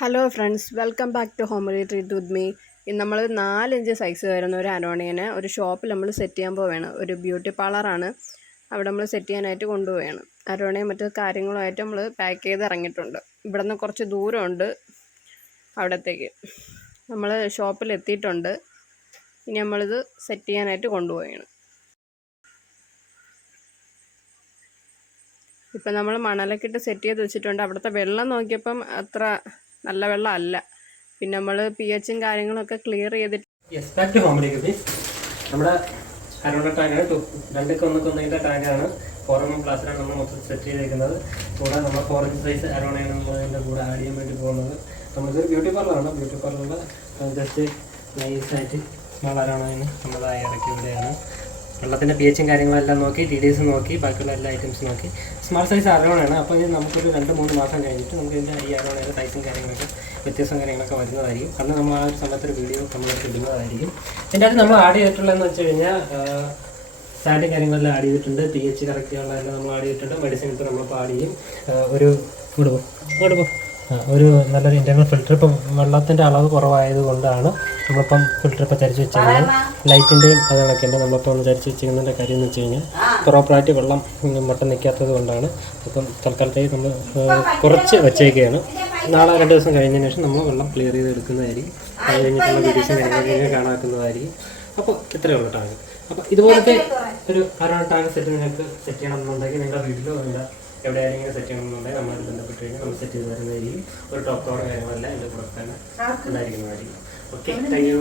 Hello friends, welcome back to homely treat with me. ഇന്ന് നമ്മൾ 4 inch size വരുന്ന ഒരു അരോണിയനെ ഒരു ഷോപ്പിൽ നമ്മൾ സെറ്റ് ചെയ്യാൻ പോവുകയാണ്. ഒരു ബ്യൂട്ടി പാർലറാണ്, അവിടെ നമ്മൾ സെറ്റ് ചെയ്യാനായിട്ട് കൊണ്ടുപോവുകയാണ്. അരോണയും മറ്റു കാര്യങ്ങളുമായിട്ട് നമ്മൾ പാക്ക് ചെയ്ത് ഇറങ്ങിയിട്ടുണ്ട്. ഇവിടെ നിന്ന് കുറച്ച് ദൂരമുണ്ട് അവിടത്തേക്ക്. നമ്മൾ ഷോപ്പിൽ എത്തിയിട്ടുണ്ട്. ഇനി നമ്മളിത് സെറ്റ് ചെയ്യാനായിട്ട് കൊണ്ടുപോവുകയാണ്. ഇപ്പം നമ്മൾ മണലൊക്കെ ഇട്ട് സെറ്റ് ചെയ്ത് വെച്ചിട്ടുണ്ട്. അവിടുത്തെ വെള്ളം നോക്കിയപ്പം അത്ര നല്ല വെള്ളം അല്ല. പിന്നെ നമ്മൾ pH കാര്യങ്ങളൊക്കെ ക്ലിയർ ചെയ്തിട്ട് നമ്മുടെ അരോണ ടാങ്കാണ്. 2:1 ടാങ്കാണ്. 4mm ഗ്ലാസ്സിലാണ് നമ്മൾ മൊത്തം സെറ്റ് ചെയ്തേക്കുന്നത്. കൂടെ നമ്മൾ 4 ഇഞ്ച് സൈസ് അരോണയാണ് നമ്മളതിൻ്റെ കൂടെ ആഡ് ചെയ്യാൻ വേണ്ടി പോകുന്നത്. നമ്മളിതൊരു ബ്യൂട്ടി പാർലറാണ്. ബ്യൂട്ടി പാർലറിൽ ജസ്റ്റ് നൈസായിട്ട് സ്മോൾ അരോണയാണ് നമ്മളായി ഇറക്കിയവിടെയാണ്. വെള്ളത്തിൻ്റെ pH കാര്യങ്ങളെല്ലാം നോക്കി, TDS നോക്കി, ബാക്കിയുള്ള എല്ലാ ഐറ്റംസ് നോക്കി സ്മാൾ സൈസ് അരോണയാണ്. അപ്പോൾ ഇത് നമുക്കൊരു 2-3 മാസം കഴിഞ്ഞിട്ട് നമുക്ക് ഇതിൻ്റെ ഈ അരോണയുടെ സൈസും കാര്യങ്ങളൊക്കെ വ്യത്യസ്തം കാര്യങ്ങളൊക്കെ വരുന്നതായിരിക്കും. അന്ന് നമ്മൾ ആ ഒരു സമയത്തൊരു വീഡിയോ നമ്മളൊക്കെ ഇടുന്നതായിരിക്കും. ഇതിൻ്റെ അത് നമ്മൾ ആഡ് ചെയ്തിട്ടുള്ളതെന്ന് വെച്ച് കഴിഞ്ഞാൽ സാൻഡ് കാര്യങ്ങളെല്ലാം ആഡ് ചെയ്തിട്ടുണ്ട്. pH കറക്റ്റ് ചെയ്യാനുള്ളതെല്ലാം നമ്മൾ ആഡ് ചെയ്തിട്ടുണ്ട്. മെഡിസിൻ ഇപ്പോൾ നമ്മളിപ്പോൾ ആഡ് ചെയ്യും. ഒരു നല്ലൊരു ഇൻറ്റർണൽ ഫിൽറ്റർ. ഇപ്പം വെള്ളത്തിൻ്റെ അളവ് കുറവായത് കൊണ്ടാണ് നമ്മളിപ്പം ഫിൽറ്റർ ഇപ്പോൾ ചരിച്ച് വെച്ചിരിക്കുന്നത്. ലൈറ്റിൻ്റെയും അതുകളൊക്കെ ഉണ്ട്. നമ്മളിപ്പോൾ ഒന്ന് ചരിച്ച് വെച്ചിരിക്കുന്നതിൻ്റെ കാര്യം എന്ന് വെച്ച് കഴിഞ്ഞാൽ പ്രോപ്പറായിട്ട് വെള്ളം മൊട്ടം നിൽക്കാത്തത് കൊണ്ടാണ്. ഇപ്പം തൽക്കാലത്തേക്ക് നമ്മൾ കുറച്ച് വെച്ചേക്കുകയാണ്. നാളെ 2 ദിവസം കഴിഞ്ഞതിന് ശേഷം നമ്മൾ വെള്ളം ക്ലിയർ ചെയ്ത് എടുക്കുന്നതായിരിക്കും. അത് കഴിഞ്ഞിട്ടുള്ള വീഡിയോസും കാര്യങ്ങളൊക്കെ കാണാക്കുന്നതായിരിക്കും. അപ്പോൾ ഇത്രയേ ഉള്ളൂ ടാങ്ക്. അപ്പോൾ ഇതുപോലത്തെ ഒരു അരോണ ടാങ്ക് സെറ്റ് നിങ്ങൾക്ക് സെറ്റ് ചെയ്യണമെന്നുണ്ടെങ്കിൽ നിങ്ങളുടെ വീട്ടിലോ എവിടെയായാലും ഇങ്ങനെ സെറ്റ് ചെയ്യണമെന്നുണ്ടെങ്കിൽ നമ്മളത് ബന്ധപ്പെട്ട് കഴിഞ്ഞാൽ നമ്മൾ സെറ്റ് ചെയ്ത് തരുന്നതായിരിക്കും. ഒരു ടോപ്പ് കവർ കാര്യങ്ങളെല്ലാം ഇതിൻ്റെ കൂടെ തന്നെ ഉണ്ടായിരിക്കുന്നതായിരിക്കും. Okay, thank you.